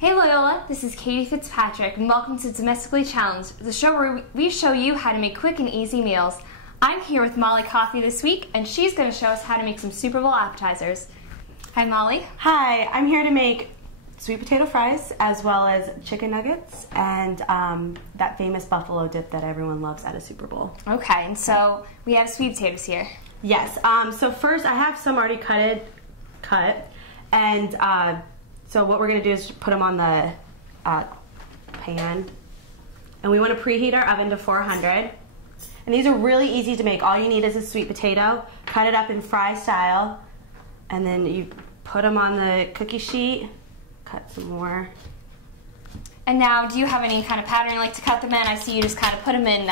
Hey Loyola, this is Katie Fitzpatrick and welcome to Domestically Challenged, the show where we show you how to make quick and easy meals. I'm here with Molly Coffey this week and she's going to show us how to make some Superbowl appetizers. Hi Molly. Hi, I'm here to make sweet potato fries as well as chicken nuggets and that famous buffalo dip that everyone loves at a Super Bowl. Okay, and so we have sweet potatoes here. Yes, so first I have some already cut and so what we're going to do is put them on the pan, and we want to preheat our oven to 400. And these are really easy to make. All you need is a sweet potato, cut it up in fry style, and then you put them on the cookie sheet, cut some more. And now, do you have any kind of pattern you like to cut them in? I see you just kind of put them in,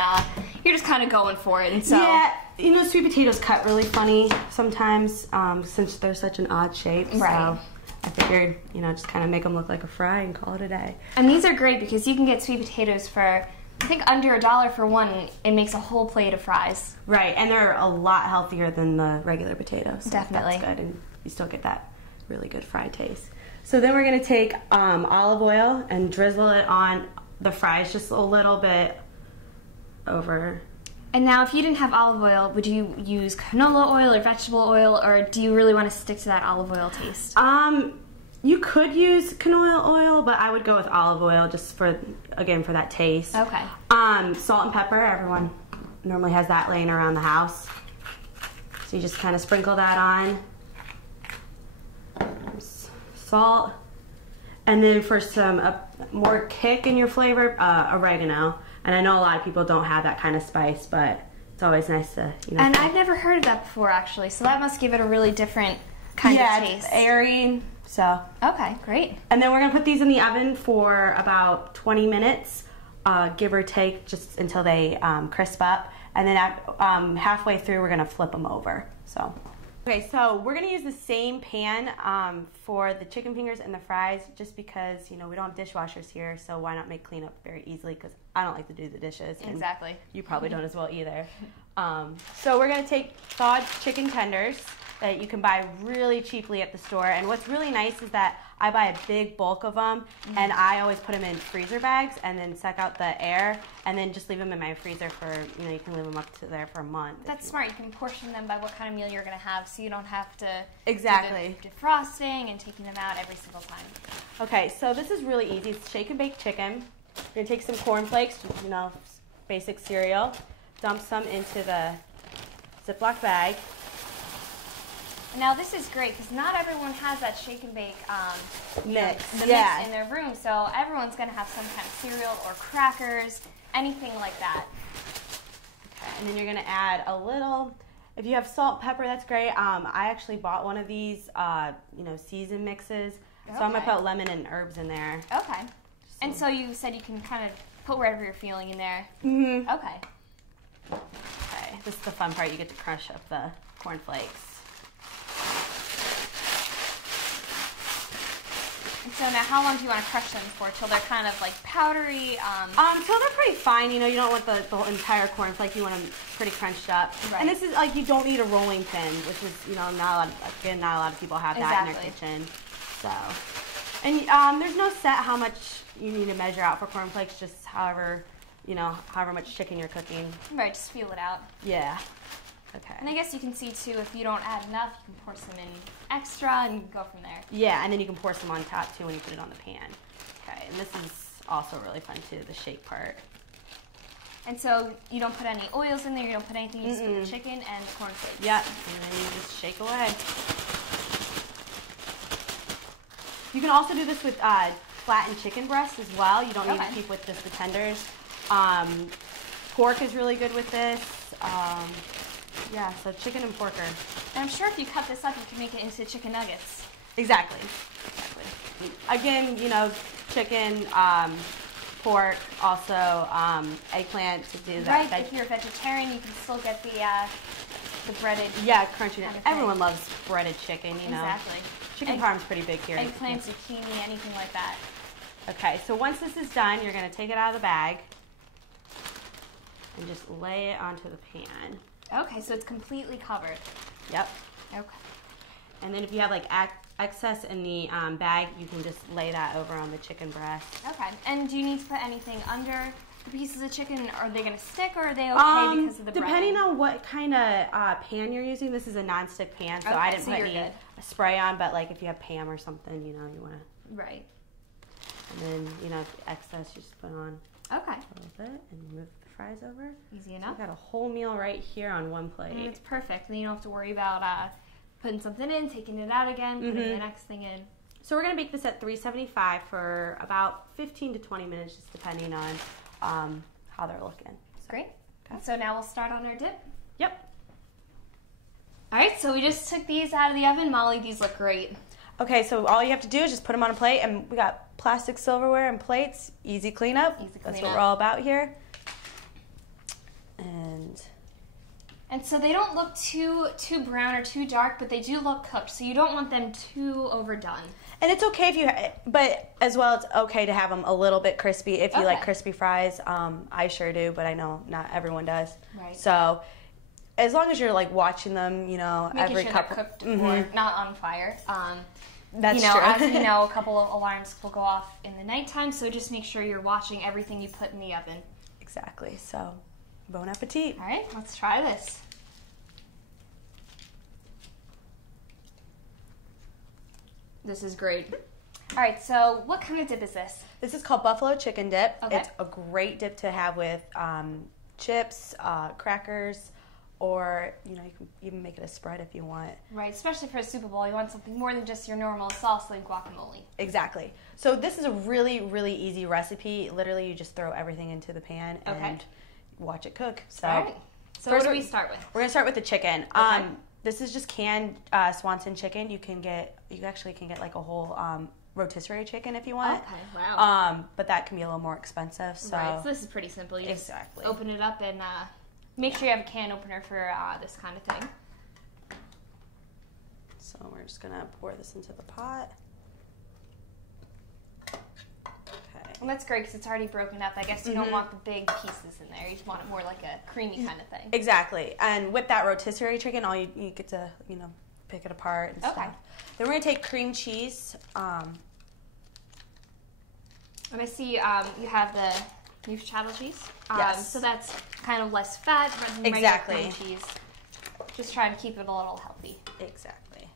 you're just kind of going for it. And so yeah, you know, sweet potatoes cut really funny sometimes since they're such an odd shape. Right. So I figured, you know, just kind of make them look like a fry and call it a day. And these are great because you can get sweet potatoes for, I think, under $1 for one, and it makes a whole plate of fries. Right, and they're a lot healthier than the regular potatoes. So definitely. That's good, and you still get that really good fried taste. So then we're going to take olive oil and drizzle it on the fries just a little bit over. And now, if you didn't have olive oil, would you use canola oil or vegetable oil, or do you really want to stick to that olive oil taste? You could use canola oil, but I would go with olive oil just for, again, for that taste. Okay. Salt and pepper, everyone normally has that laying around the house. So you just kind of sprinkle that on. Salt. And then for some more kick in your flavor, oregano. And I know a lot of people don't have that kind of spice, but it's always nice to, you know. And I've never heard of that before, actually, so that must give it a really different kind of taste. Yeah, airy, so. Okay, great. And then we're going to put these in the oven for about 20 minutes, give or take, just until they crisp up. And then halfway through, we're going to flip them over, so. Okay, so we're going to use the same pan for the chicken fingers and the fries just because, you know, we don't have dishwashers here, so why not make cleanup very easily, because I don't like to do the dishes. Exactly. You probably don't as well either. So we're going to take thawed chicken tenders that you can buy really cheaply at the store, and what's really nice is that I buy a big bulk of them, and I always put them in freezer bags and then suck out the air and then just leave them in my freezer for, you know, you can leave them up to there for a month. That's smart. You can portion them by what kind of meal you're going to have, so you don't have to exactly do the defrosting and taking them out every single time. Okay, so this is really easy. It's shake and bake chicken. You're going to take some cornflakes, you know, basic cereal, dump some into the Ziploc bag. Now this is great because not everyone has that shake and bake mix in their room, so everyone's going to have some kind of cereal or crackers, anything like that. Okay, and then you're going to add a little, if you have salt, pepper, that's great. I actually bought one of these, you know, seasoned mixes, so I'm going to put lemon and herbs in there. Okay. And so you said you can kind of put wherever you're feeling in there. Mm-hmm. Okay. Okay, this is the fun part. You get to crush up the cornflakes. And so now how long do you want to crush them for? Till they're kind of like powdery? Till they're pretty fine. You know, you don't want the entire cornflake. You want them pretty crunched up. Right. And this is like, you don't need a rolling pin, which is, you know, not a lot of people have that in their kitchen. So, and there's no set how much you need to measure out for cornflakes, just however much chicken you're cooking. Right, just feel it out. Yeah. Okay. And I guess you can see too, if you don't add enough, you can pour some in extra and go from there. Yeah, and then you can pour some on top too when you put it on the pan. Okay, and this is also really fun too, the shake part. And so you don't put any oils in there, you don't put anything, you just put the chicken and the cornflakes. Yep, and then you just shake away. You can also do this with flattened chicken breasts as well. You don't need to keep with just the tenders. Pork is really good with this. Yeah, so chicken and pork are. And I'm sure if you cut this up, you can make it into chicken nuggets. Exactly. Again, you know, chicken, pork, also eggplant to do that. Right, if you're a vegetarian, you can still get the breaded. Yeah, crunchy. Everyone loves breaded chicken, you know. Exactly. Chicken parm's pretty big here. Eggplant, zucchini, anything like that. Okay, so once this is done, you're going to take it out of the bag and just lay it onto the pan. Okay, so it's completely covered. Yep. Okay. And then if you have like excess in the bag, you can just lay that over on the chicken breast. Okay. And do you need to put anything under the pieces of chicken? Are they going to stick, or are they okay because of the depending breading? on what kind of pan you're using. This is a non-stick pan, so I didn't put any spray on, but like if you have Pam or something, you know, you want to. Right. And then, you know, excess you just put on Okay. a little bit and move the fries over. Easy So enough. I got a whole meal right here on one plate. It's perfect. Then you don't have to worry about putting something in, taking it out again, putting the next thing in. So we're going to bake this at 375 for about 15 to 20 minutes, just depending on how they're looking. Great. Okay. So now we'll start on our dip. Yep. All right, so we just took these out of the oven. Molly, these look great. Okay, so all you have to do is just put them on a plate, and we got plastic silverware and plates. Easy cleanup. Easy That's cleanup. what we're all about here. And so they don't look too brown or too dark, but they do look cooked. So you don't want them too overdone. And it's okay if you, but as well, it's okay to have them a little bit crispy if you like crispy fries. I sure do, but I know not everyone does. Right. So as long as you're like watching them, you know, Making every sure couple. they're cooked or not on fire. That's true. true. As you know, a couple of alarms will go off in the nighttime, so just make sure you're watching everything you put in the oven. Exactly. So, bon appetit. All right, let's try this. This is great. All right, so what kind of dip is this? This is called buffalo chicken dip. Okay. It's a great dip to have with chips, crackers, or you know, you can even make it a spread if you want. Right, especially for a Super Bowl, you want something more than just your normal salsa and guacamole. Exactly. So this is a really, really easy recipe. Literally, you just throw everything into the pan and watch it cook. So, all right. So what do we start with? We're gonna start with the chicken. Okay. This is just canned Swanson chicken. You actually can get like a whole rotisserie chicken if you want. Okay, wow. But that can be a little more expensive. So, right, so this is pretty simple. You just open it up and make sure you have a can opener for this kind of thing. So we're just gonna pour this into the pot. Okay. And that's great because it's already broken up. I guess you don't want the big pieces in there. You just want it more like a creamy kind of thing. Exactly. And with that rotisserie chicken, all you get to, you know, pick it apart and stuff. Then we're gonna take cream cheese. And I see you have the beef cheddar cheese. Yes. So that's kind of less fat than regular cream cheese. Just trying to keep it a little healthy. Exactly.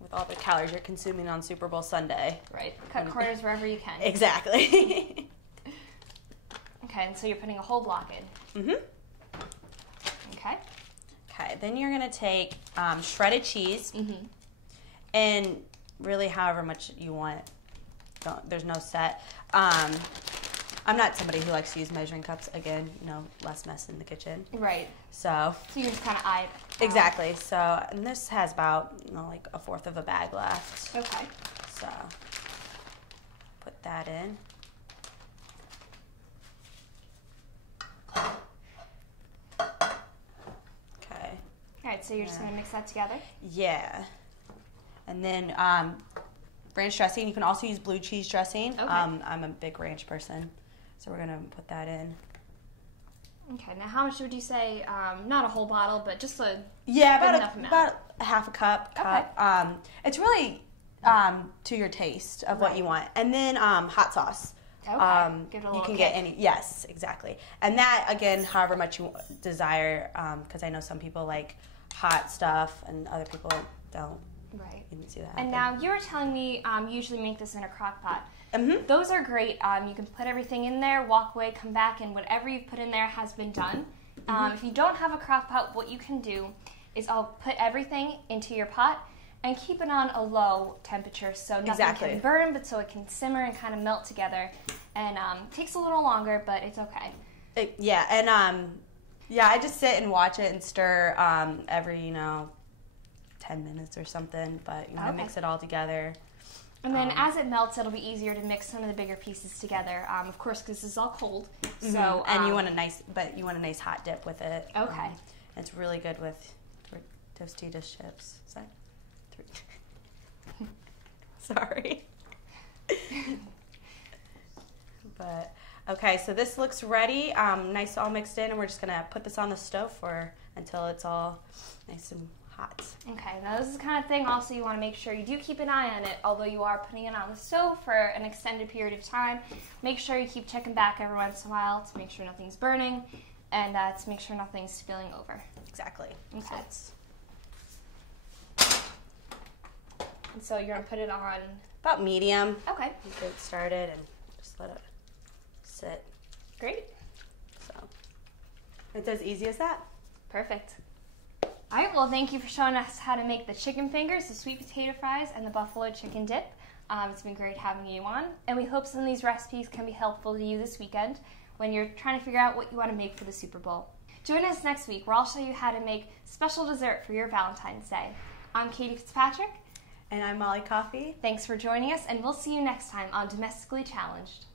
With all the calories you're consuming on Super Bowl Sunday. Right. Cut corners wherever you can. Exactly. Okay, and so you're putting a whole block in. Mm-hmm. Okay. Okay, then you're going to take shredded cheese. And really however much you want. There's no set. I'm not somebody who likes to use measuring cups. Again, you know, less mess in the kitchen. Right. So you just kind of eye it. Exactly. So, and this has about, you know, like a fourth of a bag left. Okay. So, put that in. Okay. All right, so you're just going to mix that together? Yeah. And then ranch dressing. You can also use blue cheese dressing. Okay. I'm a big ranch person, so we're going to put that in. Okay, now how much would you say, not a whole bottle, but just a about a half a cup. Okay. It's really to your taste of what you want. And then hot sauce. Okay. Give it a you little can kick. get any, yes, exactly. And that, again, however much you desire, because I know some people like hot stuff and other people don't. Right. You can see that And happen. now you were telling me you usually make this in a crock pot. Mm-hmm. Those are great. You can put everything in there, walk away, come back, and whatever you've put in there has been done. If you don't have a crock pot, what you can do is I'll put everything into your pot and keep it on a low temperature so nothing can burn, but so it can simmer and kind of melt together. And it takes a little longer, but it's okay. I just sit and watch it and stir every, 10 minutes or something, but you want to mix it all together. And then as it melts, it'll be easier to mix some of the bigger pieces together. Of course, because this is all cold. So and you want a nice hot dip with it. Okay. It's really good with Tostitos chips. Is that three? Sorry. But okay, so this looks ready. Nice, all mixed in, and we're just gonna put this on the stove until it's all nice and hot. Okay, now this is the kind of thing also you want to make sure you do keep an eye on it, although you are putting it on the stove for an extended period of time. Make sure you keep checking back every once in a while to make sure nothing's burning and to make sure nothing's spilling over. Exactly. Okay. And so you're going to put it on... About medium. Okay. You get started and just let it sit. Great. So it's as easy as that. Perfect. All right, well, thank you for showing us how to make the chicken fingers, the sweet potato fries, and the buffalo chicken dip. It's been great having you on, and we hope some of these recipes can be helpful to you this weekend when you're trying to figure out what you want to make for the Super Bowl. Join us next week where I'll show you how to make special dessert for your Valentine's Day. I'm Katie Fitzpatrick. And I'm Molly Coffee. Thanks for joining us, and we'll see you next time on Domestically Challenged.